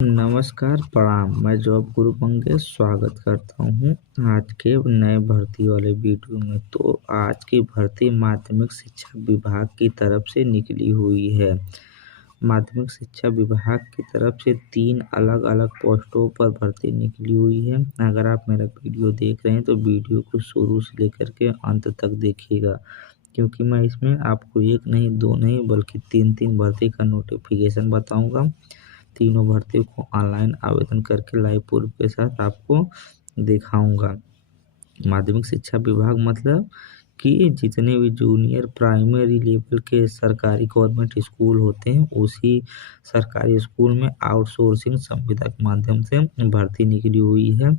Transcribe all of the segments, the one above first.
नमस्कार, प्रणाम। मैं जॉब गुरु मंगेश स्वागत करता हूँ आज के नए भर्ती वाले वीडियो में। तो आज की भर्ती माध्यमिक शिक्षा विभाग की तरफ से निकली हुई है। माध्यमिक शिक्षा विभाग की तरफ से 3 अलग अलग पोस्टों पर भर्ती निकली हुई है। अगर आप मेरा वीडियो देख रहे हैं तो वीडियो को शुरू से लेकर के अंत तक देखिएगा, क्योंकि मैं इसमें आपको 1 नहीं 2 नहीं बल्कि 3 भर्ती का नोटिफिकेशन बताऊंगा। तीनों भर्तियों को ऑनलाइन आवेदन करके लाइव प्रूफ के साथ आपको दिखाऊंगा। माध्यमिक शिक्षा विभाग मतलब कि जितने भी जूनियर प्राइमरी लेवल के सरकारी गवर्नमेंट स्कूल होते हैं, उसी सरकारी स्कूल में आउटसोर्सिंग संविदा के माध्यम से भर्ती निकली हुई है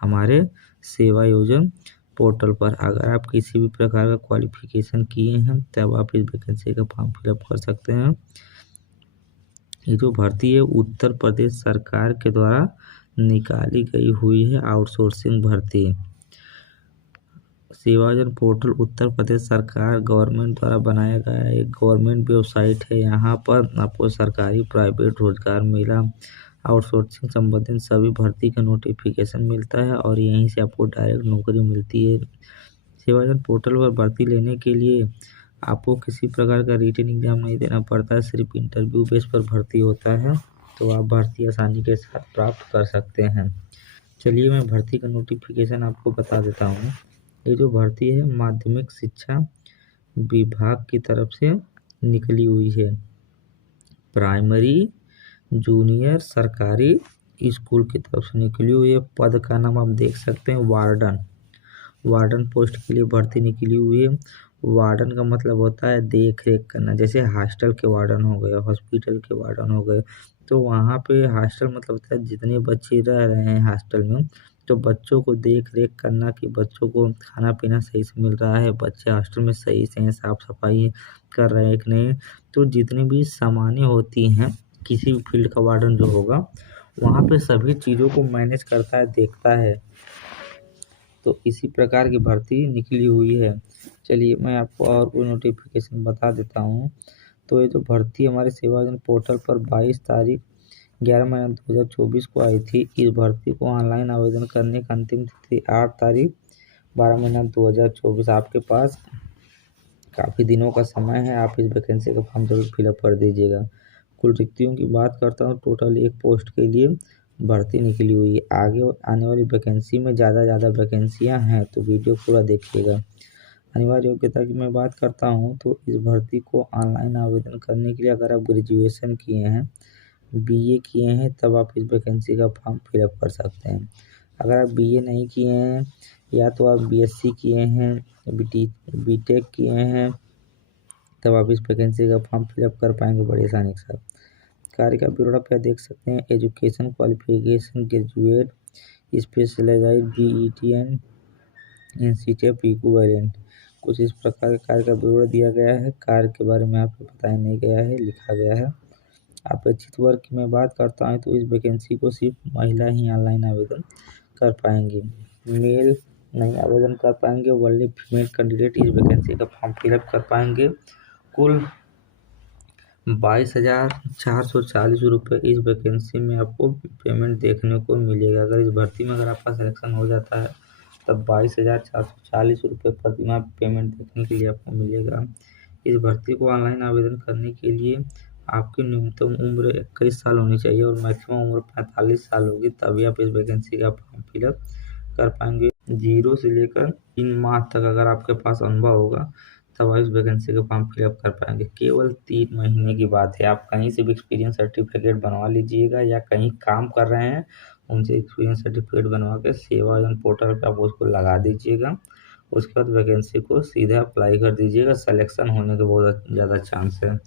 हमारे सेवा योजन पोर्टल पर। अगर आप किसी भी प्रकार का क्वालिफिकेशन किए हैं तब आप इस वैकेंसी का फॉर्म फिलअप कर सकते हैं। ये जो भर्ती है उत्तर प्रदेश सरकार के द्वारा निकाली गई हुई है आउटसोर्सिंग भर्ती। सेवायोजन पोर्टल उत्तर प्रदेश सरकार गवर्नमेंट द्वारा बनाया गया एक गवर्नमेंट वेबसाइट है। यहाँ पर आपको सरकारी प्राइवेट रोजगार मेला आउटसोर्सिंग संबंधित सभी भर्ती का नोटिफिकेशन मिलता है और यहीं से आपको डायरेक्ट नौकरी मिलती है। सेवायोजन पोर्टल पर भर्ती लेने के लिए आपको किसी प्रकार का रिटन एग्जाम नहीं देना पड़ता है, सिर्फ इंटरव्यू बेस पर भर्ती होता है। तो आप भर्ती आसानी के साथ प्राप्त कर सकते हैं। चलिए मैं भर्ती का नोटिफिकेशन आपको बता देता हूँ। ये जो भर्ती है माध्यमिक शिक्षा विभाग की तरफ से निकली हुई है। प्राइमरी जूनियर सरकारी स्कूल की तरफ से निकली हुई है। पद का नाम आप देख सकते हैं वार्डन पोस्ट के लिए भर्ती निकली हुई है। वार्डन का मतलब होता है देख रेख करना, जैसे हॉस्टल के वार्डन हो गए, हॉस्पिटल के वार्डन हो गए। तो वहाँ पे हॉस्टल मतलब होता है जितने बच्चे रह रहे हैं हॉस्टल में, तो बच्चों को देख रेख करना कि बच्चों को खाना पीना सही से मिल रहा है, बच्चे हॉस्टल में सही से साफ सफाई कर रहे हैं कि नहीं। तो जितनी भी सामानें होती हैं किसी भी फील्ड का वार्डन जो होगा वहाँ पे सभी चीज़ों को मैनेज करता है, देखता है। तो इसी प्रकार की भर्ती निकली हुई है। चलिए मैं आपको और कोई नोटिफिकेशन बता देता हूँ। तो ये जो भर्ती हमारे सेवायोजन पोर्टल पर 22 तारीख 11 महीना 2024 को आई थी। इस भर्ती को ऑनलाइन आवेदन करने का अंतिम तिथि 8 तारीख 12 महीना 2024। आपके पास काफ़ी दिनों का समय है, आप इस वैकेंसी का फॉर्म जरूर फिलअप कर दीजिएगा। कुल रिक्तियों की बात करता हूँ, टोटल 1 पोस्ट के लिए भर्ती निकली हुई है। आगे आने वाली वैकेंसी में ज़्यादा वैकेंसियाँ हैं, तो वीडियो पूरा देखिएगा। अनिवार्य योग्यता की मैं बात करता हूँ तो इस भर्ती को ऑनलाइन आवेदन करने के लिए अगर आप ग्रेजुएशन किए हैं, बीए किए हैं, तब आप इस वैकेंसी का फॉर्म फिलअप कर सकते हैं। अगर आप बीए नहीं किए हैं या तो आप बीएससी किए हैं, बीटेक किए हैं, तब आप इस वैकेंसी का फॉर्म फिलअप कर पाएंगे बड़ी आसानी के साथ। कार्य का ब्यौरा आप देख सकते हैं। Education qualification graduate specialised BET and institute equivalent. कुछ इस प्रकार के कार्य का ब्यौरा दिया गया है। कार्य के बारे में आपको बताया नहीं गया है, लिखा गया है। अपेक्षित वर्ग की मैं बात करता हूँ तो इस वैकेंसी को सिर्फ महिला ही ऑनलाइन आवेदन कर पाएंगे, मेल नहीं आवेदन कर पाएंगे। ओनली फीमेल कैंडिडेट इस वैकेंसी का फॉर्म फिलअप कर पाएंगे। कुल 22,440 रुपये इस वैकेंसी में आपको पेमेंट देखने को मिलेगा। अगर इस भर्ती में अगर आपका सिलेक्शन हो जाता है तब 22,440 रुपये प्रतिमाह पेमेंट देखने के लिए आपको मिलेगा। इस भर्ती को ऑनलाइन आवेदन करने के लिए आपकी न्यूनतम उम्र 21 साल होनी चाहिए और मैक्सिमम उम्र 45 साल होगी, तभी आप इस वैकेंसी का फॉर्म फिलअप कर पाएंगे। 0 से लेकर 3 माह तक अगर आपके पास अनुभव होगा तब आप इस वैकेंसी का फॉर्म फिलअप कर पाएंगे। केवल 3 महीने की बात है। आप कहीं से भी एक्सपीरियंस सर्टिफिकेट बनवा लीजिएगा या कहीं काम कर रहे हैं उनसे एक्सपीरियंस सर्टिफिकेट बनवा के सेवायोजन पोर्टल पर आप उसको लगा दीजिएगा। उसके बाद वैकेंसी को सीधा अप्लाई कर दीजिएगा, सिलेक्शन होने के बहुत ज़्यादा चांस है।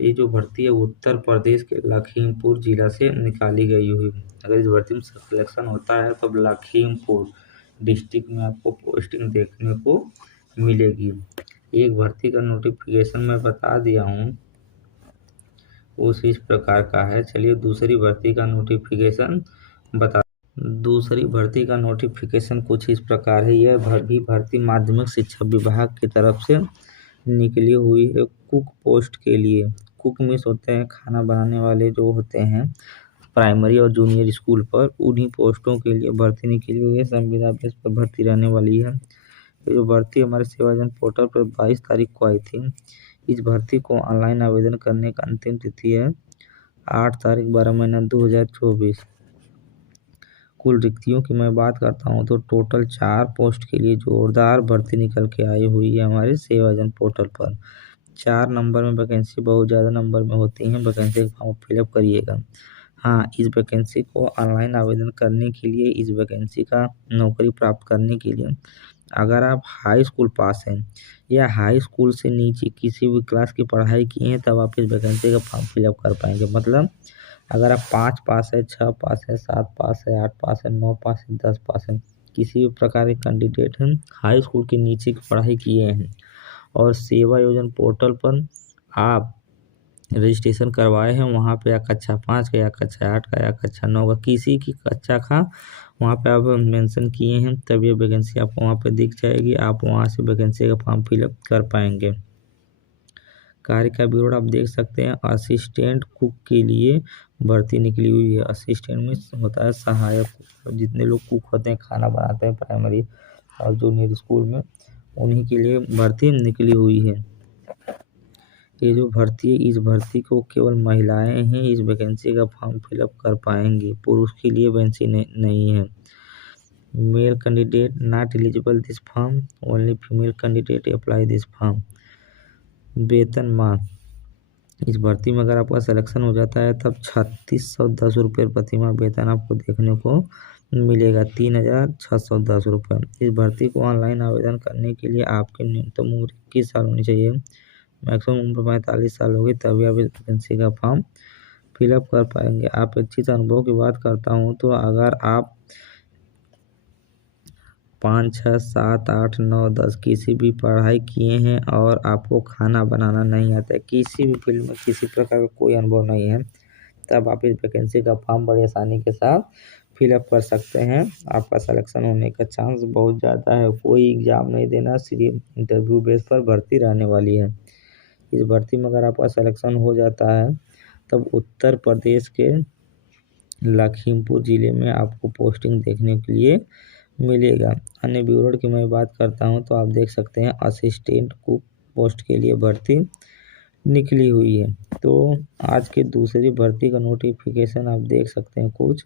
ये जो भर्ती है उत्तर प्रदेश के लखीमपुर जिला से निकाली गई हुई। अगर इस भर्ती में सिलेक्शन होता है तो लखीमपुर डिस्ट्रिक्ट में आपको पोस्टिंग देखने को मिलेगी। एक भर्ती का नोटिफिकेशन मैं बता दिया हूँ, उस इस प्रकार का है। चलिए दूसरी भर्ती का नोटिफिकेशन दूसरी भर्ती का नोटिफिकेशन कुछ इस प्रकार है। यह भर्ती माध्यमिक शिक्षा विभाग की तरफ से निकली हुई है। कुक पोस्ट के लिए, कुक मीन्स होते हैं खाना बनाने वाले जो होते हैं, प्राइमरी और जूनियर स्कूल पर उन्हीं पोस्टों के लिए भर्ती निकली हुई है। संविदा बेस पर भर्ती रहने वाली है। ये जो भर्ती हमारे सेवाजन पोर्टल पर 22 तारीख को आई थी। इस भर्ती को ऑनलाइन आवेदन करने का अंतिम तिथि है 8 तारीख 12 महीना 2024। कुल रिक्तियों की मैं बात करता हूँ तो टोटल 4 पोस्ट के लिए जोरदार भर्ती निकल के आई हुई है हमारे सेवाजन पोर्टल पर। 4 नंबर में वैकेंसी बहुत ज़्यादा नंबर में होती हैं। वैकेंसी का फॉर्म फिलअप करिएगा। हाँ, इस वैकेंसी को ऑनलाइन आवेदन करने के लिए, इस वैकेंसी का नौकरी प्राप्त करने के लिए अगर आप हाई स्कूल पास हैं या हाई स्कूल से नीचे किसी भी क्लास की पढ़ाई किए हैं तब आप इस वैकेंसी का फॉर्म फिलअप कर पाएंगे। मतलब अगर आप 5 पास है, 6 पास है, 7 पास है, 8 पास है, 9 पास है, 10 पास है, किसी भी प्रकार के कैंडिडेट हैं हाई स्कूल के नीचे की पढ़ाई किए हैं और सेवा योजना पोर्टल पर आप रजिस्ट्रेशन करवाए हैं, वहाँ पे या कक्षा 5 का या कक्षा 8 का या कक्षा 9 का किसी की कक्षा का वहाँ पे आप मेंशन किए हैं तब ये वैकेंसी आपको वहाँ पे दिख जाएगी। आप वहाँ से वैकेंसी का फॉर्म फिलअप कर पाएंगे। कार्य का विवरण आप देख सकते हैं। असिस्टेंट कुक के लिए भर्ती निकली हुई है। असिस्टेंट में होता है सहायक कुक। जितने लोग कुक होते हैं, खाना बनाते हैं प्राइमरी और जूनियर स्कूल में, उन्हीं के लिए भर्ती निकली हुई है। ये जो भर्ती है, इस भर्ती को केवल महिलाएं ही इस वैकेंसी का फॉर्म फिलअप कर पाएंगी। पुरुष के लिए वैकेंसी नहीं है। Male candidate not eligible this form, only female candidate apply this form. वेतनमान, इस भर्ती में अगर आपका सिलेक्शन हो जाता है तब 3610 रुपये प्रतिमाह वेतन आपको देखने को मिलेगा। 3610 रुपये। इस भर्ती को ऑनलाइन आवेदन करने के लिए आपकी न्यूनतम उम्र 21 साल होनी चाहिए। मैक्सिमम उम्र 45 साल होगी तभी आप इस वैकेंसी का फॉर्म फिलअप कर पाएंगे। अपेक्षित अनुभव की बात करता हूँ तो अगर आप 5, 6, 7, 8, 9, 10 किसी भी पढ़ाई किए हैं और आपको खाना बनाना नहीं आता है, किसी भी फील्ड में किसी प्रकार का कोई अनुभव नहीं है, तब आप इस वैकेंसी का फॉर्म बड़ी आसानी के साथ फिलअप कर सकते हैं। आपका सिलेक्शन होने का चांस बहुत ज़्यादा है। कोई एग्ज़ाम नहीं देना, सिर्फ इंटरव्यू बेस पर भर्ती रहने वाली है। इस भर्ती में अगर आपका सिलेक्शन हो जाता है तब उत्तर प्रदेश के लखीमपुर ज़िले में आपको पोस्टिंग देखने के लिए मिलेगा। अन्य विवरण की मैं बात करता हूं तो आप देख सकते हैं असिस्टेंट कुक पोस्ट के लिए भर्ती निकली हुई है। तो आज की दूसरी भर्ती का नोटिफिकेशन आप देख सकते हैं कुछ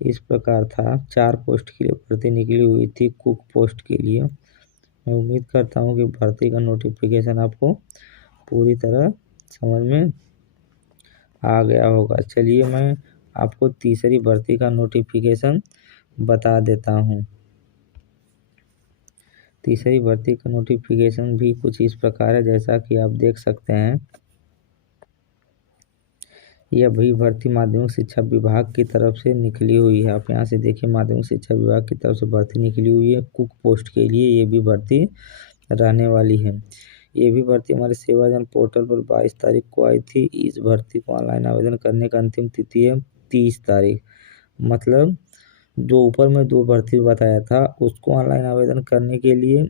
इस प्रकार था। 4 पोस्ट के लिए भर्ती निकली हुई थी कुक पोस्ट के लिए। मैं उम्मीद करता हूं कि भर्ती का नोटिफिकेशन आपको पूरी तरह समझ में आ गया होगा। चलिए मैं आपको तीसरी भर्ती का नोटिफिकेशन बता देता हूँ। तीसरी भर्ती का नोटिफिकेशन भी कुछ इस प्रकार है, जैसा कि आप देख सकते हैं। यह भी भर्ती माध्यमिक शिक्षा विभाग की तरफ से निकली हुई है। आप यहाँ से देखिए, माध्यमिक शिक्षा विभाग की तरफ से भर्ती निकली हुई है कुक पोस्ट के लिए। ये भी भर्ती रहने वाली है। ये भी भर्ती हमारे सेवाजन पोर्टल पर 22 तारीख को आई थी। इस भर्ती को ऑनलाइन आवेदन करने का अंतिम तिथि है 30 तारीख। मतलब जो ऊपर में 2 भर्ती बताया था उसको ऑनलाइन आवेदन करने के लिए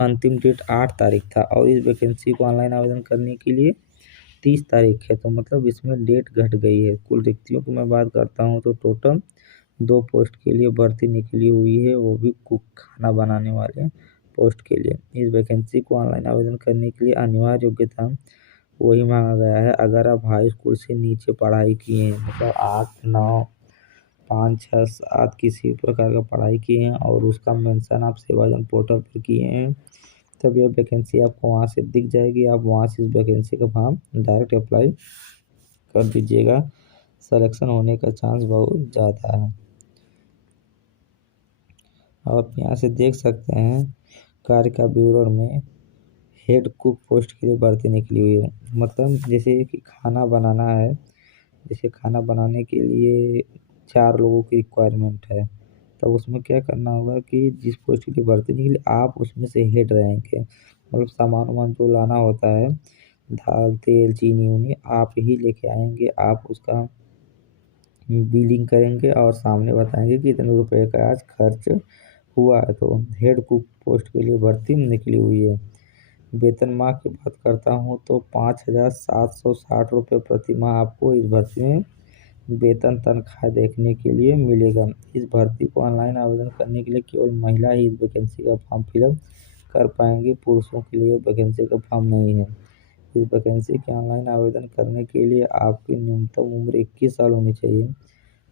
अंतिम डेट 8 तारीख था और इस वैकेंसी को ऑनलाइन आवेदन करने के लिए 30 तारीख है। तो मतलब इसमें डेट घट गई है। कुल रिक्तियों की मैं बात करता हूँ तो टोटल 2 पोस्ट के लिए भर्ती निकली हुई है, वो भी कुक खाना बनाने वाले पोस्ट के लिए। इस वैकेंसी को ऑनलाइन आवेदन करने के लिए अनिवार्य योग्यता वही मांगा गया है अगर आप हाई स्कूल से नीचे पढ़ाई किए हैं, मतलब 8, 9, 5, 6, 7 किसी भी प्रकार का पढ़ाई किए हैं और उसका मेंशन आप सेवाजन पोर्टल पर किए हैं तब यह वैकेंसी आपको वहाँ से दिख जाएगी। आप वहाँ से इस वैकेंसी का फॉर्म डायरेक्ट अप्लाई कर दीजिएगा। सिलेक्शन होने का चांस बहुत ज़्यादा है। आप यहाँ से देख सकते हैं कार्य का विवरण में हेड कुक पोस्ट के लिए भर्ती निकली हुई है। मतलब जैसे कि खाना बनाना है, जैसे खाना बनाने के लिए 4 लोगों की रिक्वायरमेंट है, तो उसमें क्या करना होगा कि जिस पोस्ट के लिए भर्ती निकली आप उसमें से हेड रहेंगे। मतलब सामान वामान जो लाना होता है, दाल, तेल, चीनी उनी आप ही लेके आएंगे। आप उसका बिलिंग करेंगे और सामने बताएंगे कि इतने रुपए का आज खर्च हुआ है। तो हेड कुक पोस्ट के लिए भर्ती निकली हुई है। वेतनमान की बात करता हूँ तो 5,760 रुपये प्रति माह आपको इस भर्ती में वेतन तनख्वाह देखने के लिए मिलेगा। इस भर्ती को ऑनलाइन आवेदन करने के लिए केवल महिला ही इस वैकेंसी का फॉर्म फिलअप कर पाएंगे, पुरुषों के लिए वैकेंसी का फॉर्म नहीं है। इस वैकेंसी के ऑनलाइन आवेदन करने के लिए आपकी न्यूनतम उम्र 21 साल होनी चाहिए,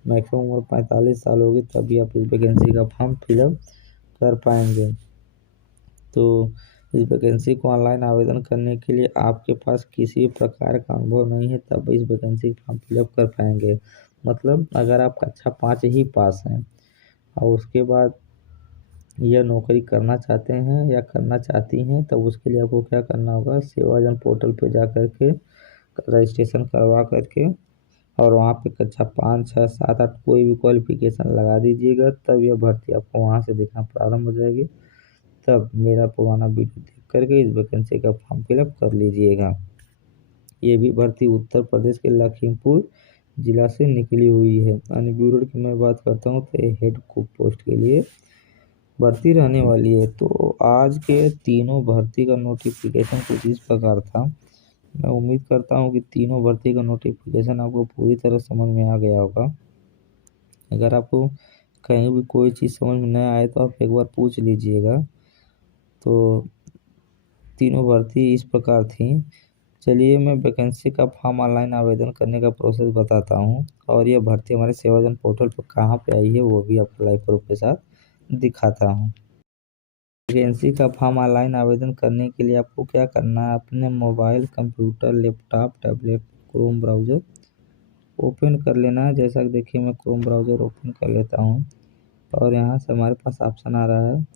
मैक्सिमम उम्र 45 साल होगी, तभी आप इस वैकेंसी का फॉर्म फिलअप कर पाएंगे। तो इस वैकेंसी को ऑनलाइन आवेदन करने के लिए आपके पास किसी भी प्रकार का अनुभव नहीं है, तब इस वैकेंसी का फॉर्म फिलअप कर पाएंगे। मतलब अगर आप कक्षा 5 ही पास हैं और उसके बाद यह नौकरी करना चाहते हैं या करना चाहती हैं, तब उसके लिए आपको क्या करना होगा, सेवाजन पोर्टल पे जा कर के रजिस्ट्रेशन करवा करके और वहाँ पे कक्षा 5, 6, 7, 8 कोई भी क्वालिफिकेशन लगा दीजिएगा, तब यह भर्ती आपको वहाँ से दिखना प्रारंभ हो जाएगी। तब मेरा पुराना वीडियो देख करके इस वैकेंसी का फॉर्म फिलअप कर लीजिएगा। ये भी भर्ती उत्तर प्रदेश के लखीमपुर जिला से निकली हुई है। अन्य ब्यूरो की मैं बात करता हूँ तो हेड कुक पोस्ट के लिए भर्ती रहने वाली है। तो आज के तीनों भर्ती का नोटिफिकेशन कुछ इस प्रकार था। मैं उम्मीद करता हूँ कि तीनों भर्ती का नोटिफिकेशन आपको पूरी तरह समझ में आ गया होगा। अगर आपको कहीं भी कोई चीज़ समझ में न आए तो आप एक बार पूछ लीजिएगा। तो तीनों भर्ती इस प्रकार थी। चलिए मैं वैकेंसी का फॉर्म ऑनलाइन आवेदन करने का प्रोसेस बताता हूँ और यह भर्ती हमारे सेवाजन पोर्टल पर कहाँ पे आई है वो भी आपको लाइव प्रूफ के साथ दिखाता हूँ। वैकेंसी का फॉर्म ऑनलाइन आवेदन करने के लिए आपको क्या करना है, अपने mobile, computer, laptop, tablet, Chrome browser open कर लेना है। जैसा कि देखिए मैं क्रोम ब्राउज़र ओपन कर लेता हूँ और यहाँ से हमारे पास ऑप्शन आ रहा है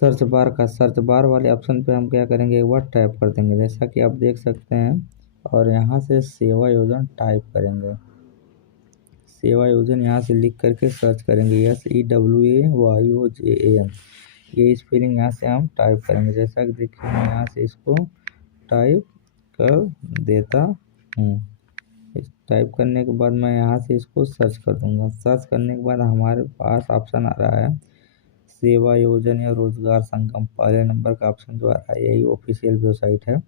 सर्च बार का। सर्च बार वाले ऑप्शन पे हम क्या करेंगे, एक बार टैप कर देंगे जैसा कि आप देख सकते हैं और यहाँ से सेवा योजना टाइप करेंगे। सेवा योजना यहाँ से लिख करके सर्च करेंगे, SEWAYOJAN, ये स्पेलिंग यहाँ से हम टाइप करेंगे। जैसा कि देखिए मैं यहाँ से इसको टाइप कर देता हूँ। इस टाइप करने के बाद मैं यहाँ से इसको सर्च कर दूँगा। सर्च करने के बाद हमारे पास ऑप्शन आ रहा है सेवा योजना या रोजगार संगम। पहले नंबर का ऑप्शन जो आ रहा है यही ऑफिशियल वेबसाइट है,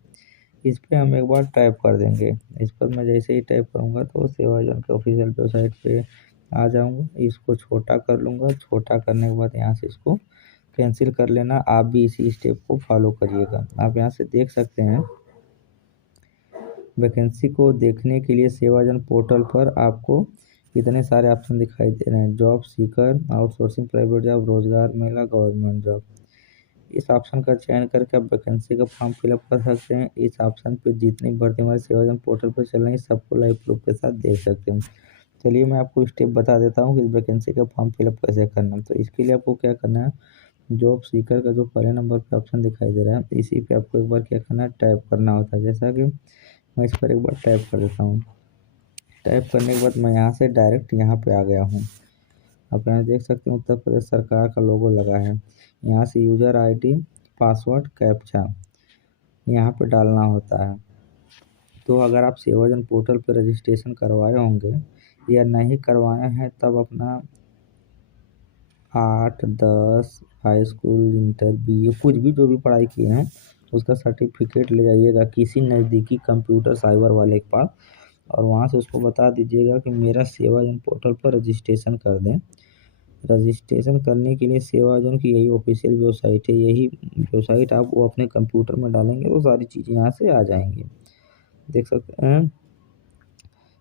इस पर हम एक बार टाइप कर देंगे। इस पर मैं जैसे ही टाइप करूँगा तो सेवा योजना के ऑफिशियल वेबसाइट पे आ जाऊँगा। इसको छोटा कर लूँगा, छोटा करने के बाद यहाँ से इसको कैंसिल कर लेना। आप भी इसी स्टेप को फॉलो करिएगा। आप यहाँ से देख सकते हैं वैकेंसी को देखने के लिए सेवाजन पोर्टल पर आपको इतने सारे ऑप्शन दिखाई दे रहे हैं, job seeker, outsourcing, private job, रोजगार मेला, गवर्नमेंट जॉब। इस ऑप्शन का चयन करके आप वैकेंसी का फॉर्म फिलअप कर सकते हैं। इस ऑप्शन पे जितनी भर्ती हमारे सेवाजन पोर्टल पर चल रही है सबको लाइव प्रूफ के साथ देख सकते हैं। चलिए मैं आपको स्टेप बता देता हूँ कि इस वैकेंसी का फॉर्म फिलअप कैसे करना है। तो इसके लिए आपको क्या करना है, जॉब सीकर का जो पहले नंबर पर ऑप्शन दिखाई दे रहा है इसी पे आपको एक बार क्या करना है, टैप करना होता है। जैसा कि मैं इस पर एक बार टैप कर देता हूँ। टैप करने के बाद मैं यहाँ से डायरेक्ट यहाँ पे आ गया हूँ। आप यहाँ देख सकते हैं उत्तर प्रदेश सरकार का लोगो लगा है। यहाँ से यूज़र आईडी, पासवर्ड, कैप्चा यहाँ पे डालना होता है। तो अगर आप सेवाजन पोर्टल पर रजिस्ट्रेशन करवाए होंगे या नहीं करवाए हैं तब अपना 8, 10, हाई स्कूल, इंटर, BA कुछ भी जो भी पढ़ाई किए हैं उसका सर्टिफिकेट ले जाइएगा किसी नज़दीकी कंप्यूटर साइबर वाले के पास और वहाँ से उसको बता दीजिएगा कि मेरा सेवाजन पोर्टल पर रजिस्ट्रेशन कर दें। रजिस्ट्रेशन करने के लिए सेवाजन की यही ऑफिशियल वेबसाइट है, यही वेबसाइट आप वो अपने कंप्यूटर में डालेंगे तो सारी चीज़ें यहाँ से आ जाएंगी। देख सकते हैं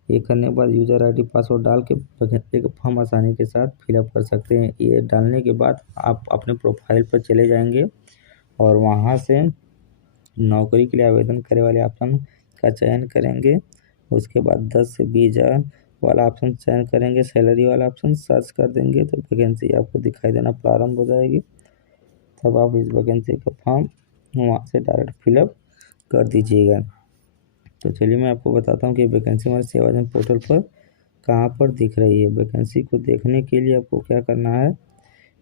ये करने के बाद यूज़र आईडी, पासवर्ड डाल के वैकेंसी का फॉर्म आसानी के साथ फिलअप कर सकते हैं। ये डालने के बाद आप अपने प्रोफाइल पर चले जाएंगे और वहाँ से नौकरी के लिए आवेदन करने वाले ऑप्शन का चयन करेंगे। उसके बाद 10 से 20 हज़ार वाला ऑप्शन चयन करेंगे, सैलरी वाला ऑप्शन सर्च कर देंगे तो वैकेंसी आपको दिखाई देना प्रारंभ हो जाएगी। तब आप इस वैकेंसी का फॉर्म वहाँ से डायरेक्ट फिलअप कर दीजिएगा। तो चलिए मैं आपको बताता हूँ कि वैकेंसी हमारे सेवाजन पोर्टल पर कहाँ पर दिख रही है। वैकेंसी को देखने के लिए आपको क्या करना है,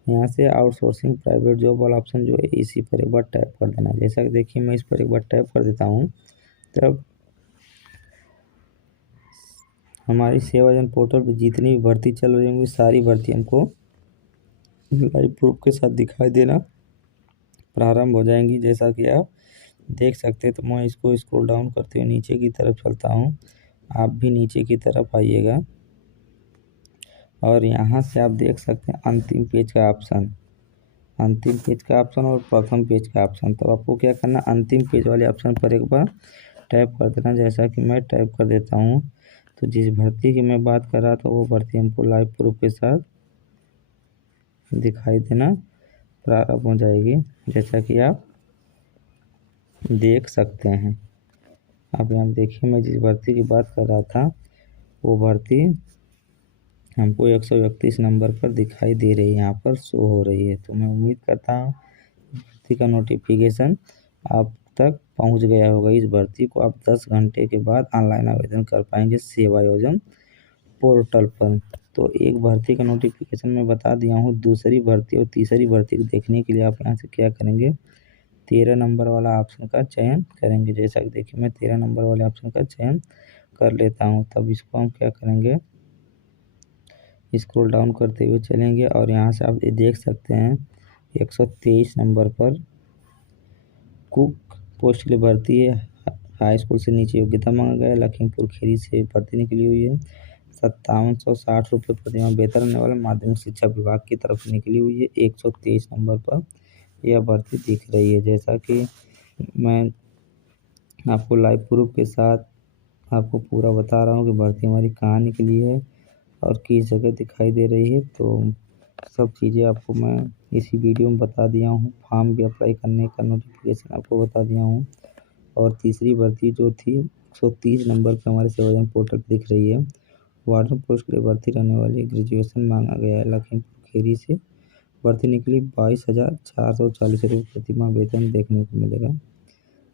यहाँ से आउटसोर्सिंग प्राइवेट जॉब वाला ऑप्शन जो है इसी पर एक बार टैप कर देना है। जैसा कि देखिए मैं इस पर एक बार टैप कर देता हूँ तब हमारी सेवाजन पोर्टल पर जितनी भी भर्ती चल रही होंगी सारी भर्ती हमको लाइव प्रूफ के साथ दिखाई देना प्रारंभ हो जाएंगी। जैसा कि आप देख सकते हैं तो मैं इसको स्क्रॉल डाउन करते हुए नीचे की तरफ चलता हूँ आप भी नीचे की तरफ आइएगा और यहाँ से आप देख सकते हैं अंतिम पेज का ऑप्शन, अंतिम पेज का ऑप्शन और प्रथम पेज का ऑप्शन। तो आपको क्या करना, अंतिम पेज वाले ऑप्शन पर एक बार टैप कर देना, जैसा कि मैं टैप कर देता हूँ। तो जिस भर्ती की मैं बात कर रहा था वो भर्ती हमको लाइव प्रूफ के साथ दिखाई देना प्रारंभ हो जाएगी, जैसा कि आप देख सकते हैं। आप यहाँ देखिए, मैं जिस भर्ती की बात कर रहा था वो भर्ती हमको 131 नंबर पर दिखाई दे रही है, यहाँ पर शो हो रही है। तो मैं उम्मीद करता हूँ भर्ती का नोटिफिकेशन आप तक पहुँच गया होगा। इस भर्ती को आप 10 घंटे के बाद ऑनलाइन आवेदन कर पाएंगे सेवायोजन पोर्टल पर। तो एक भर्ती का नोटिफिकेशन मैं बता दिया हूँ। दूसरी भर्ती और तीसरी भर्ती को देखने के लिए आप यहाँ से क्या करेंगे, 13 नंबर वाला ऑप्शन का चयन करेंगे। जैसा कि देखिए मैं 13 नंबर वाले ऑप्शन का चयन कर लेता हूँ। तब इसको हम क्या करेंगे, स्क्रॉल डाउन करते हुए चलेंगे और यहाँ से आप ये देख सकते हैं 123 नंबर पर कुक पोस्ट के लिए भर्ती है। हाई स्कूल से नीचे योग्यता मांगा गया है। लखीमपुर खीरी से भर्ती निकली हुई है। 5760 रुपये प्रतिमाह वेतन रहने वाला माध्यमिक शिक्षा विभाग की तरफ से निकली हुई है। 123 नंबर पर यह भर्ती दिख रही है। जैसा कि मैं आपको लाइव प्रूफ के साथ आपको पूरा बता रहा हूँ कि भर्ती हमारी कहाँ निकली है और किस जगह दिखाई दे रही है। तो सब चीज़ें आपको मैं इसी वीडियो में बता दिया हूँ। फॉर्म भी अप्लाई करने का नोटिफिकेशन आपको बता दिया हूँ। और तीसरी भर्ती जो थी 130 नंबर पर हमारे सेवायोजन पोर्टल पर दिख रही है। वार्डन पोस्ट के लिए भर्ती रहने वाली ग्रेजुएशन मांगा गया है। लखीमपुर खीरी से भर्ती निकली 22,440 रुपये प्रतिमाह वेतन देखने को मिलेगा।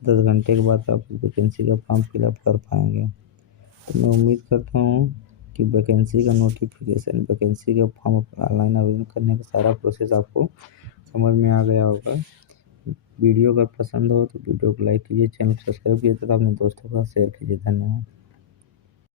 10 घंटे के बाद आप वैकेंसी का फॉर्म फिलअप कर पाएंगे। तो मैं उम्मीद करता हूँ कि वैकेंसी का नोटिफिकेशन, वैकेंसी का फॉर्म ऑनलाइन आवेदन करने का सारा प्रोसेस आपको समझ में आ गया होगा। वीडियो अगर पसंद हो तो वीडियो को लाइक कीजिए, चैनल को सब्सक्राइब कीजिए तथा अपने दोस्तों के साथ शेयर कीजिए। धन्यवाद।